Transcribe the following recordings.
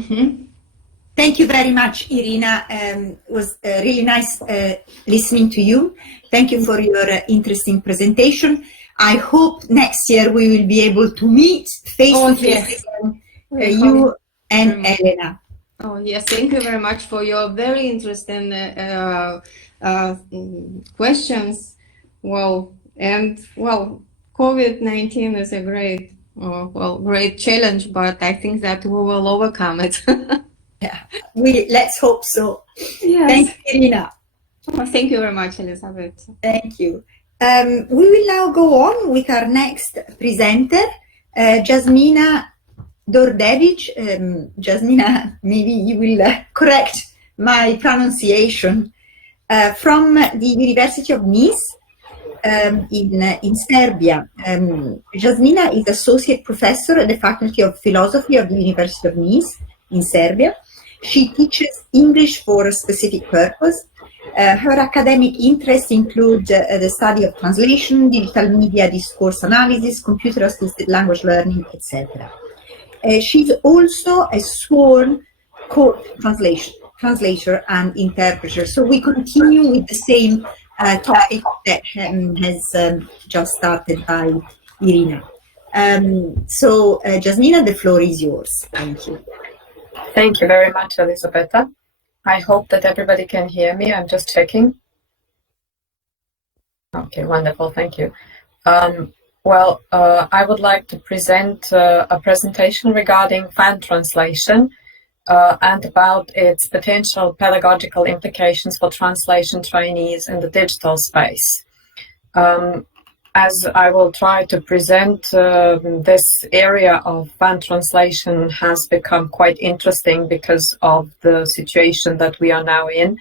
Mm-hmm. Thank you very much, Irina. It was really nice listening to you. Thank you for your interesting presentation. I hope next year we will be able to meet face-to-face again, you and Elena. Oh, yes. Thank you very much for your very interesting questions. COVID-19 is a great challenge, but I think that we will overcome it. Yeah, let's hope so. Yes. Thank you, Irina. Oh, thank you very much, Elizabeth. Thank you. We will now go on with our next presenter, Jasmina Dordevich. Jasmina, maybe you will correct my pronunciation. From the University of Nice in Serbia. Jasmina is Associate Professor at the Faculty of Philosophy of the University of Nice in Serbia. She teaches English for a specific purpose. Her academic interests include the study of translation, digital media discourse analysis, computer-assisted language learning, etc. She's also a sworn court translator and interpreter. So we continue with the same topic that has just started by Irina. Jasmina, the floor is yours. Thank you. Thank you very much, Elisabetta. I hope that everybody can hear me. I'm just checking. Okay, wonderful. Thank you. I would like to present a presentation regarding fan translation and about its potential pedagogical implications for translation trainees in the digital space. As I will try to present, this area of fan translation has become quite interesting because of the situation that we are now in,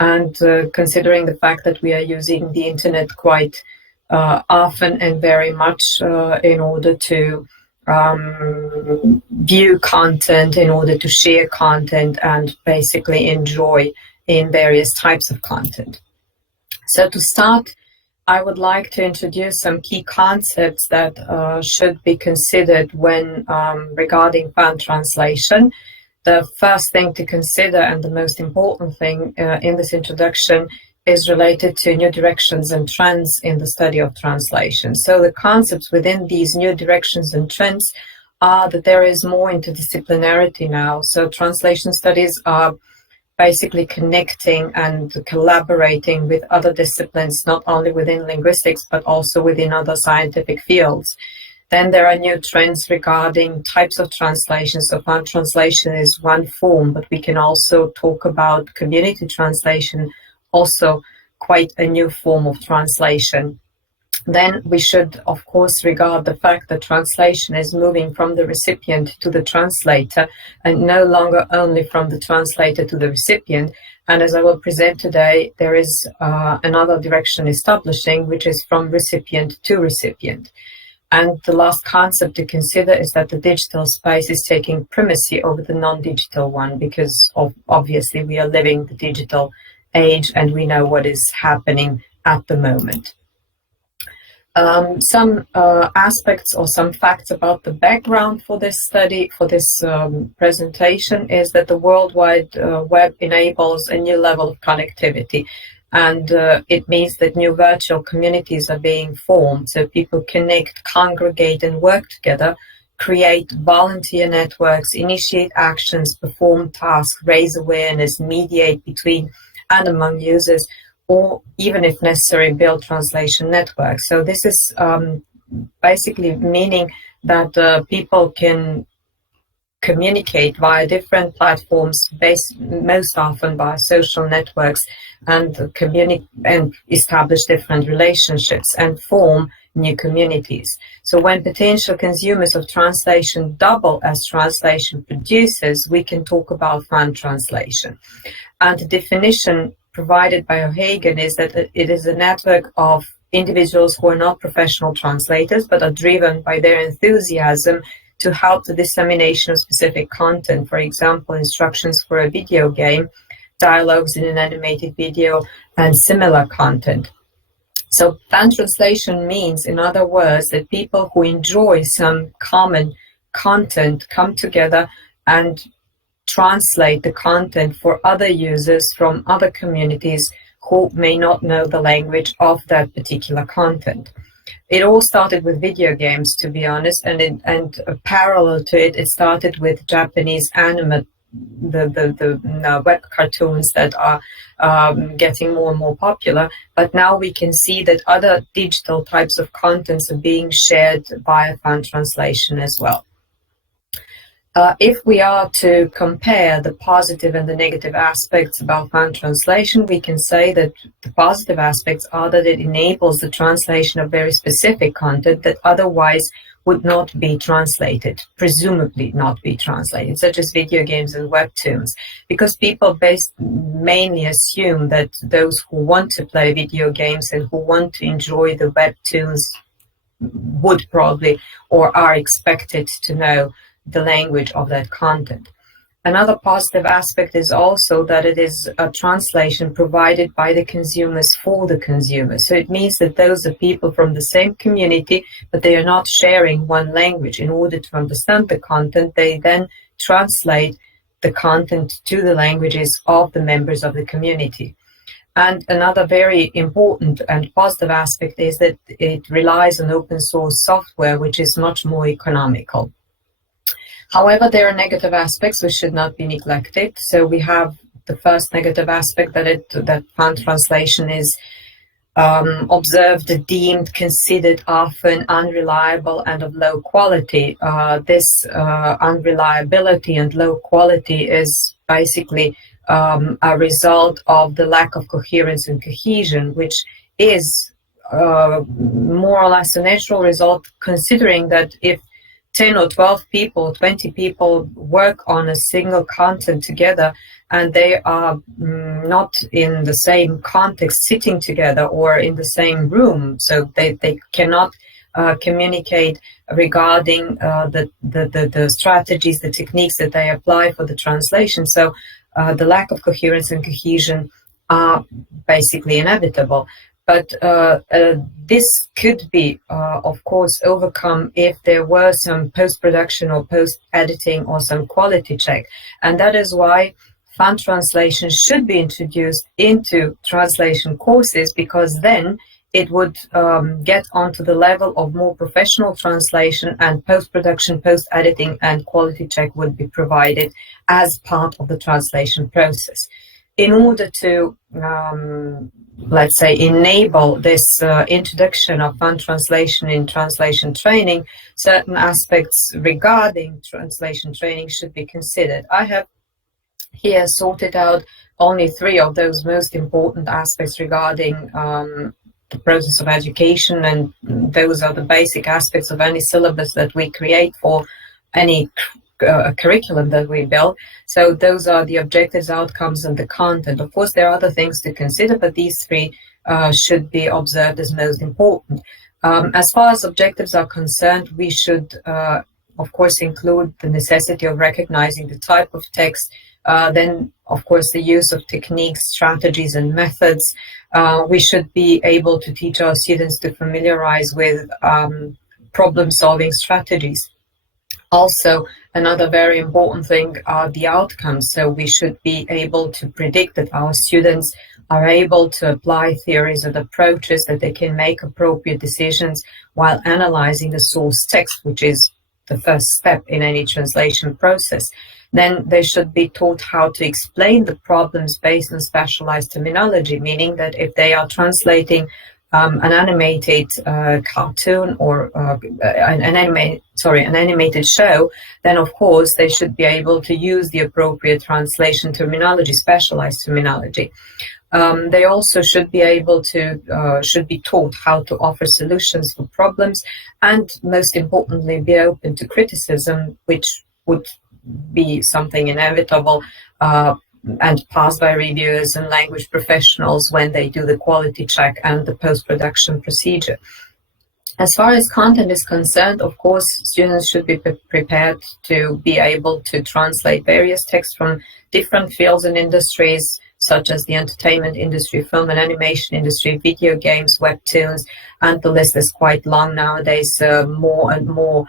and considering the fact that we are using the internet quite often and very much in order to view content, in order to share content, and basically enjoy in various types of content. So to start, I would like to introduce some key concepts that should be considered when regarding fan translation. The first thing to consider, and the most important thing in this introduction, is related to new directions and trends in the study of translation. So the concepts within these new directions and trends are that there is more interdisciplinarity now. So translation studies are basically connecting and collaborating with other disciplines, not only within linguistics, but also within other scientific fields. Then there are new trends regarding types of translation. So fan translation is one form, but we can also talk about community translation, also quite a new form of translation. Then we should, of course, regard the fact that translation is moving from the recipient to the translator and no longer only from the translator to the recipient. And as I will present today, there is another direction establishing, which is from recipient to recipient. And the last concept to consider is that the digital space is taking primacy over the non-digital one, because obviously we are living the digital age and we know what is happening at the moment. Some aspects or some facts about the background for this study, for this presentation, is that the World Wide Web enables a new level of connectivity, and it means that new virtual communities are being formed, so people connect, congregate and work together, create volunteer networks, initiate actions, perform tasks, raise awareness, mediate between and among users, or even if necessary, build translation networks. So this is basically meaning that people can communicate via different platforms, most often by social networks, and establish different relationships and form new communities. So when potential consumers of translation double as translation producers, we can talk about fan translation. And the definition provided by O'Hagan is that it is a network of individuals who are not professional translators, but are driven by their enthusiasm to help the dissemination of specific content, for example, instructions for a video game, dialogues in an animated video, and similar content. So fan translation means, in other words, that people who enjoy some common content come together and translate the content for other users from other communities who may not know the language of that particular content. It all started with video games, to be honest, and parallel to it, it started with Japanese anime, the web cartoons that are getting more and more popular. But now we can see that other digital types of contents are being shared via fan translation as well. If we are to compare the positive and the negative aspects about fan translation, we can say that the positive aspects are that it enables the translation of very specific content that otherwise would not be translated, presumably not be translated, such as video games and webtoons, because people mainly assume that those who want to play video games and who want to enjoy the webtoons would probably or are expected to know the language of that content. Another positive aspect is also that it is a translation provided by the consumers for the consumers. So it means that those are people from the same community, but they are not sharing one language. In order to understand the content, they then translate the content to the languages of the members of the community. And another very important and positive aspect is that it relies on open source software, which is much more economical. However, there are negative aspects which should not be neglected. So we have the first negative aspect that fan translation is observed, deemed, considered often unreliable and of low quality. This unreliability and low quality is basically a result of the lack of coherence and cohesion, which is more or less a natural result, considering that if 10 or 12 people, 20 people work on a single content together and they are not in the same context sitting together or in the same room, so they cannot communicate regarding the strategies, the techniques that they apply for the translation. So the lack of coherence and cohesion are basically inevitable. But this could be, of course, overcome if there were some post-production or post-editing or some quality check. And that is why fan translation should be introduced into translation courses, because then it would get onto the level of more professional translation, and post-production, post-editing and quality check would be provided as part of the translation process. In order to let's say, enable this introduction of fan translation in translation training, certain aspects regarding translation training should be considered. I have here sorted out only 3 of those most important aspects regarding the process of education, and those are the basic aspects of any syllabus that we create for any curriculum that we build. So those are the objectives, outcomes, and the content. Of course, there are other things to consider, but these 3 should be observed as most important. As far as objectives are concerned, we should, of course, include the necessity of recognizing the type of text, then, of course, the use of techniques, strategies, and methods. We should be able to teach our students to familiarize with problem-solving strategies. Also, another very important thing are the outcomes. So we should be able to predict that our students are able to apply theories and approaches, that they can make appropriate decisions while analyzing the source text, which is the first step in any translation process. Then they should be taught how to explain the problems based on specialized terminology, meaning that if they are translating an animated cartoon or an animated show, then of course they should be able to use the appropriate translation terminology, specialized terminology. They also should be able to, should be taught how to offer solutions for problems, and most importantly, be open to criticism, which would be something inevitable and passed by reviewers and language professionals when they do the quality check and the post-production procedure. As far as content is concerned, of course, students should be prepared to be able to translate various texts from different fields and industries, such as the entertainment industry, film and animation industry, video games, webtoons, and the list is quite long nowadays. More and more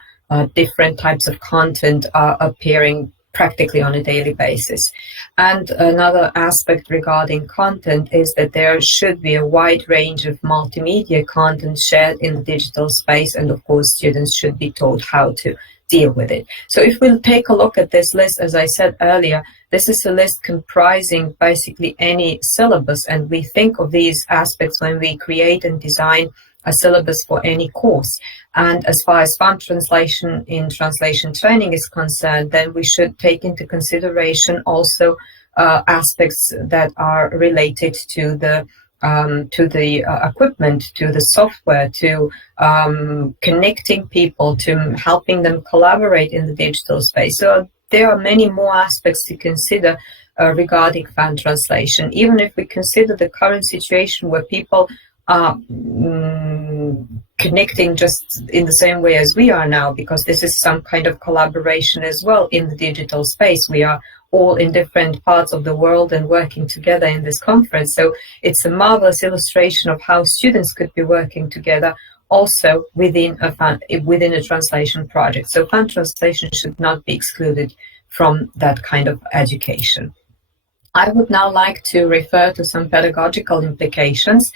different types of content are appearing practically on a daily basis. And another aspect regarding content is that there should be a wide range of multimedia content shared in the digital space, and of course students should be taught how to deal with it. So if we'll take a look at this list, as I said earlier, this is a list comprising basically any syllabus, and we think of these aspects when we create and design a syllabus for any course. And as far as fund translation in translation training is concerned, then we should take into consideration also aspects that are related to the equipment, to the software, to connecting people, to helping them collaborate in the digital space. So there are many more aspects to consider regarding fan translation. Even if we consider the current situation where people are connecting just in the same way as we are now, because this is some kind of collaboration as well in the digital space. We are all in different parts of the world and working together in this conference. So it's a marvelous illustration of how students could be working together also within a translation project. So fan translation should not be excluded from that kind of education. I would now like to refer to some pedagogical implications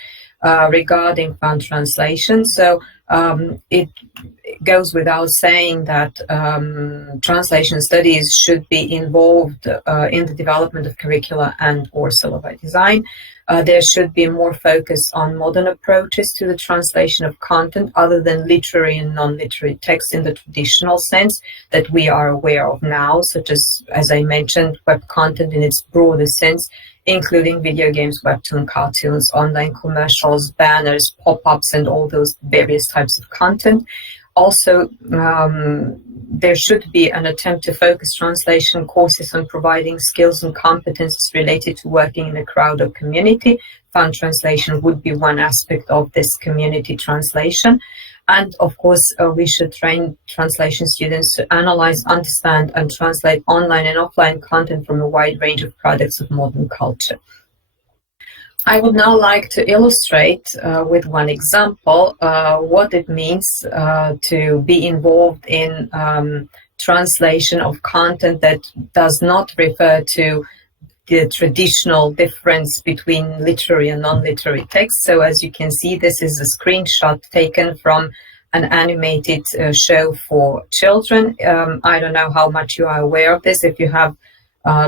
regarding fan translation. So it goes without saying that translation studies should be involved in the development of curricula and or syllabi design. There should be more focus on modern approaches to the translation of content other than literary and non-literary text in the traditional sense that we are aware of now, such as I mentioned, web content in its broader sense, including video games, webtoon, cartoons, online commercials, banners, pop-ups, and all those various types of content. Also, there should be an attempt to focus translation courses on providing skills and competences related to working in a crowd or community. Fan translation would be one aspect of this community translation. And of course, we should train translation students to analyze, understand, and translate online and offline content from a wide range of products of modern culture. I would now like to illustrate with one example what it means to be involved in translation of content that does not refer to the traditional difference between literary and non-literary text. So as you can see, this is a screenshot taken from an animated show for children. I don't know how much you are aware of this. If you have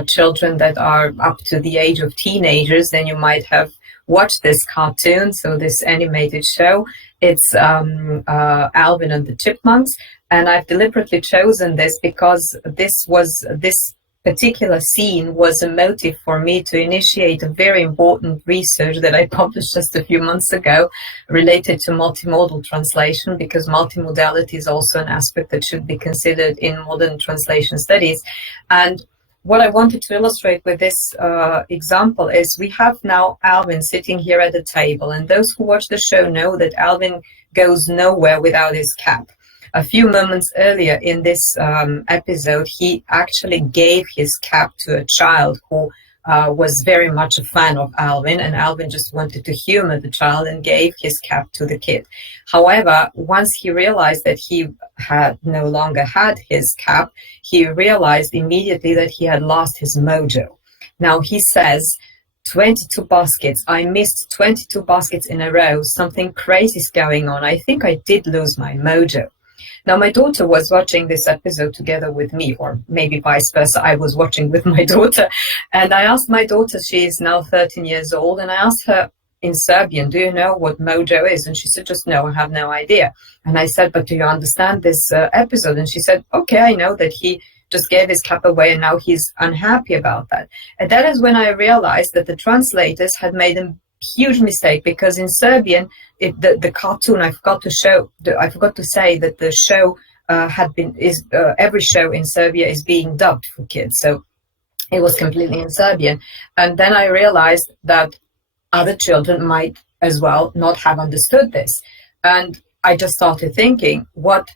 children that are up to the age of teenagers, then you might have watched this cartoon, so this animated show. It's Alvin and the Chipmunks, and I've deliberately chosen this because this particular scene was a motive for me to initiate a very important research that I published just a few months ago related to multimodal translation, because multimodality is also an aspect that should be considered in modern translation studies. And what I wanted to illustrate with this example is we have now Alvin sitting here at the table, and those who watch the show know that Alvin goes nowhere without his cap. A few moments earlier in this episode, he actually gave his cap to a child who was very much a fan of Alvin, and Alvin just wanted to humor the child and gave his cap to the kid. However, once he realized that he had no longer had his cap, he realized immediately that he had lost his mojo. Now he says, 22 baskets. I missed 22 baskets in a row. Something crazy is going on. I think I did lose my mojo. Now, my daughter was watching this episode together with me, or maybe vice versa. I was watching with my daughter, and I asked my daughter, she is now 13 years old, and I asked her in Serbian, do you know what mojo is? And she said, just no, I have no idea. And I said, but do you understand this episode? And she said, okay, I know that he just gave his cap away and now he's unhappy about that. And that is when I realized that the translators had made a huge mistake, because in Serbian, the cartoon, I forgot to say that the show every show in Serbia is being dubbed for kids, so it was completely in Serbian. And then I realized that other children might as well not have understood this, and I just started thinking, what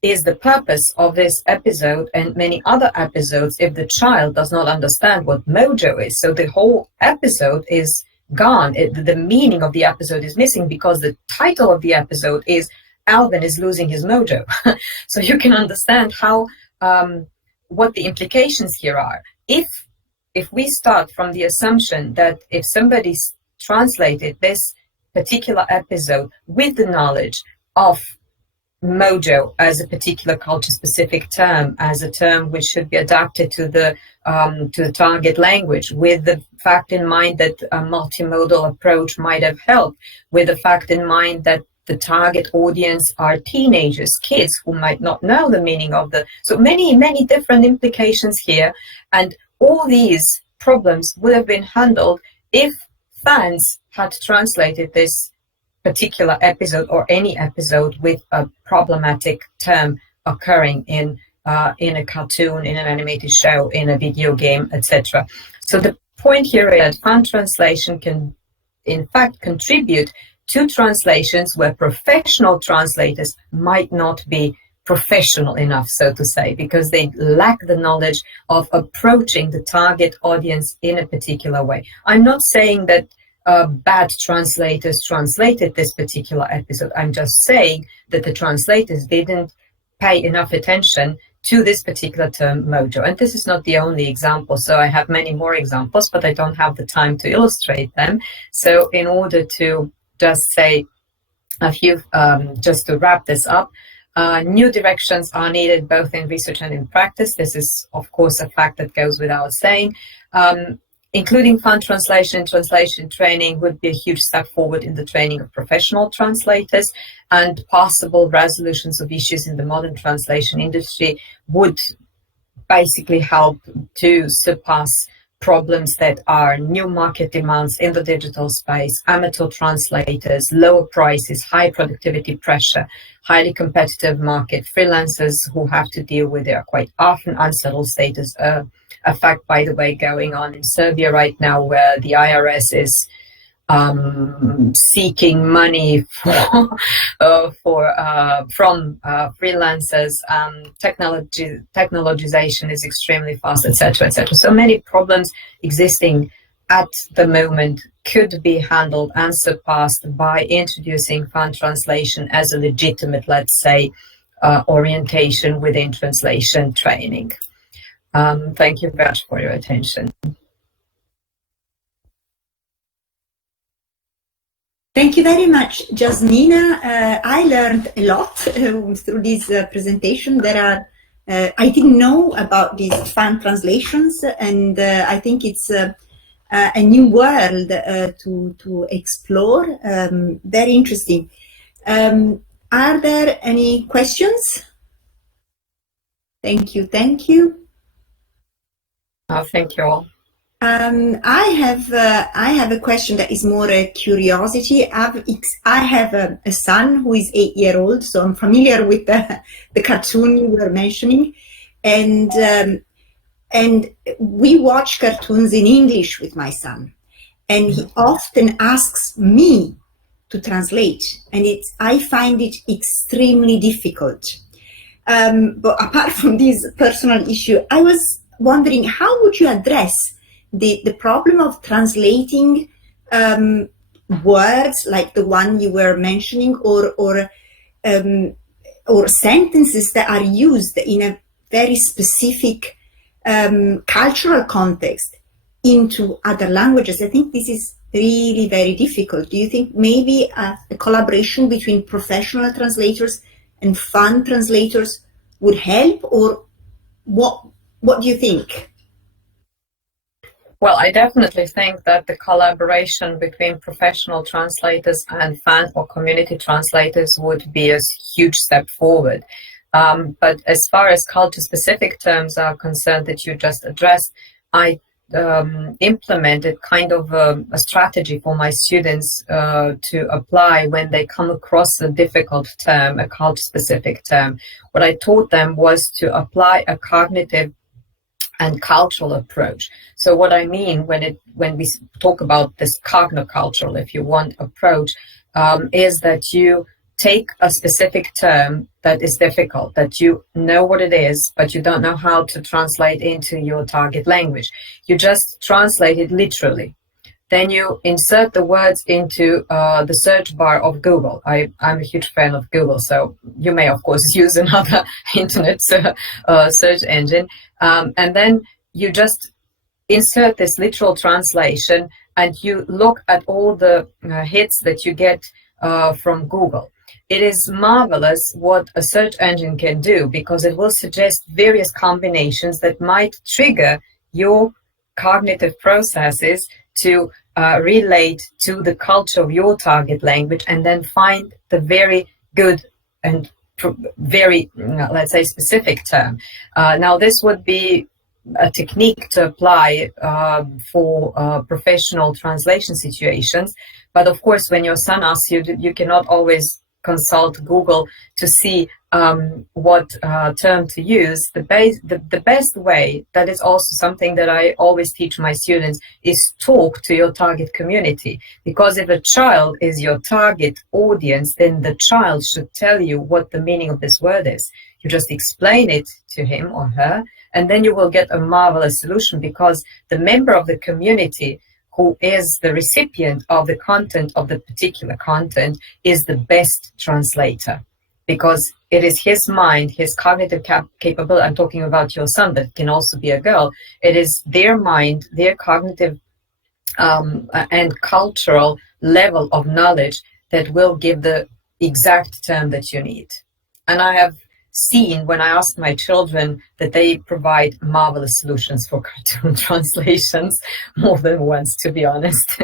is the purpose of this episode and many other episodes if the child does not understand what mojo is? So the whole episode is gone. The meaning of the episode is missing, because the title of the episode is Alvin is losing his mojo. So you can understand how what the implications here are. If we start from the assumption that if somebody's translated this particular episode with the knowledge of mojo as a particular culture-specific term, as a term which should be adapted to the target language, with the fact in mind that a multimodal approach might have helped, with the fact in mind that the target audience are teenagers, kids who might not know the meaning of so many different implications here, and all these problems would have been handled if fans had translated this particular episode or any episode with a problematic term occurring in a cartoon, in an animated show, in a video game, etc. So the point here is that fan translation can in fact contribute to translations where professional translators might not be professional enough, so to say, because they lack the knowledge of approaching the target audience in a particular way. I'm not saying that bad translators translated this particular episode. I'm just saying that the translators didn't pay enough attention to this particular term mojo. And this is not the only example. So I have many more examples, but I don't have the time to illustrate them. So in order to just say a few, just to wrap this up, new directions are needed both in research and in practice. This is, of course, a fact that goes without saying. Including fan translation and translation training would be a huge step forward in the training of professional translators, and possible resolutions of issues in the modern translation industry would basically help to surpass problems that are new market demands in the digital space, amateur translators, lower prices, high productivity pressure, highly competitive market, freelancers who have to deal with their quite often unsettled status. A fact, by the way, going on in Serbia right now, where the IRS is seeking money from freelancers. Technologization is extremely fast, etc., etc. So many problems existing at the moment could be handled and surpassed by introducing fan translation as a legitimate, let's say, orientation within translation training. Thank you very much for your attention. Thank you very much, Jasmina. I learned a lot through this presentation. I didn't know about these fan translations, and I think it's a new world to explore. Very interesting. Are there any questions? Thank you. Thank you. Thank you all. I have a question that is more a curiosity. I have a son who is 8 years old, so I'm familiar with the cartoon you were mentioning, and we watch cartoons in English with my son, and he often asks me to translate, and I find it extremely difficult. But apart from this personal issue, I was wondering, how would you address the problem of translating words like the one you were mentioning, or sentences that are used in a very specific cultural context into other languages? I think this is really very difficult. Do you think maybe a collaboration between professional translators and fan translators would help, or what do you think? Well, I definitely think that the collaboration between professional translators and fan or community translators would be a huge step forward. But as far as culture-specific terms are concerned that you just addressed, I implemented kind of a strategy for my students to apply when they come across a difficult term, a culture-specific term. What I taught them was to apply a cognitive and cultural approach. So what I mean when we talk about this cognocultural, if you want, approach, is that you take a specific term that is difficult, that you know what it is, but you don't know how to translate into your target language. You just translate it literally. Then you insert the words into the search bar of Google. I'm a huge fan of Google, so you may, of course, use another internet search engine. And then you just insert this literal translation and you look at all the hits that you get from Google. It is marvelous what a search engine can do, because it will suggest various combinations that might trigger your cognitive processes to relate to the culture of your target language, and then find the very good and very, let's say, specific term. Now, this would be a technique to apply for professional translation situations. But of course, when your son asks you, you cannot always consult Google to see what term to use. The best way, that is also something that I always teach my students, is talk to your target community. Because if a child is your target audience, then the child should tell you what the meaning of this word is. You just explain it to him or her, and then you will get a marvelous solution, because the member of the community who is the recipient of the content of the particular content is the best translator, because it is his mind, his cognitive capability. I'm talking about your son, but it can also be a girl. It is their mind, their cognitive and cultural level of knowledge that will give the exact term that you need. And I have seen, when I ask my children, that they provide marvelous solutions for cartoon translations more than once, to be honest.